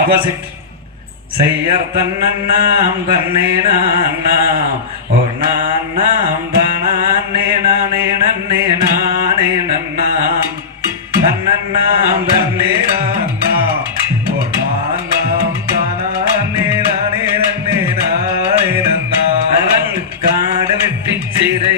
Opposite. செய்யர் தன்னண்ணாம் தன்னே நாம். ஒரு நான் நாம் தானே நானே நன்னே நானே நன்னாம். தன்னண்ணாம் தன்னே நாம். ஒரு நான் நாம் தானே நானே நன்னே நானே நன்னாம். காடு வெட்டி சிறை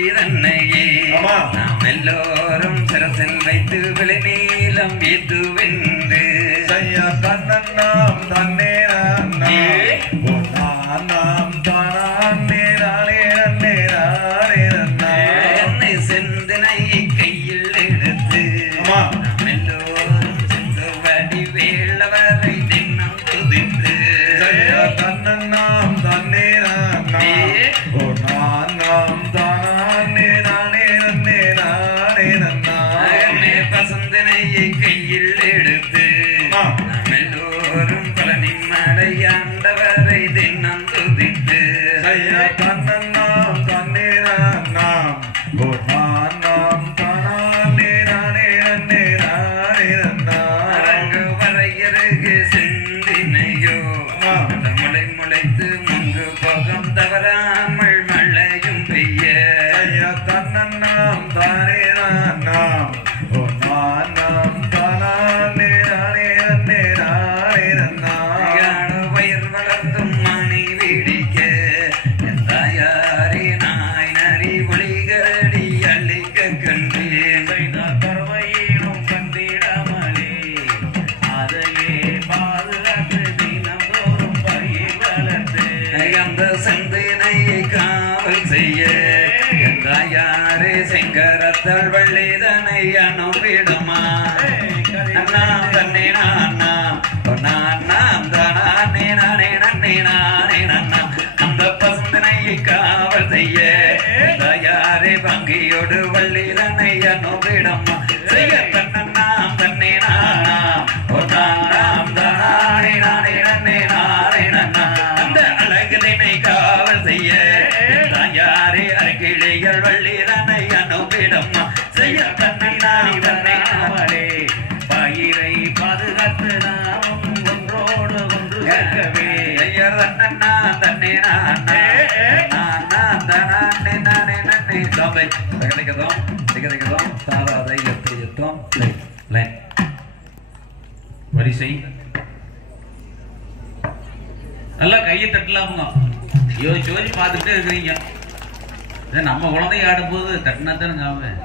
ஆமா. நாம் எல்லோரும் சிரசில் வைத்து விளைநீளம் ஏற்று வென்று செய்யா தன்னன்னாம் தன்னேனாம் அந்த சந்தினை காவல் செய்ய. என் சிங்கரத்தல் வள்ளிதனை அனுப்பிடுமா? நாம் தன்னே நானா நாம். தானே? நானே நன்னே நானே நன்னா அந்த பசுந்தனை காவல் செய்ய. என் வங்கியோடு வள்ளிதனை அனுப்பிடுமா? செய்ய அழகினை காவல் செய்ய. தாயாரே அருகிளைகள் வள்ளிதனை அனுப்பிடம்? செய்ய தன்னை நாடி தன்னை அவளே பயிரை பாதுகாத்து நாமும் ஒன்றோடு ஒன்று சேர்க்கவே. ஐயர் தன்னா தன்னை நானே நான் நானே நன்னே தாராதை லைன் வரிசை. நல்லா கையை தட்டலாமுங்க யோசிச்சு யோசிச்சு பார்த்துட்டே இருக்கிறீங்க. நம்ம குழந்தைங்க ஆடும்போது தட்டினா தானே ஆவேன்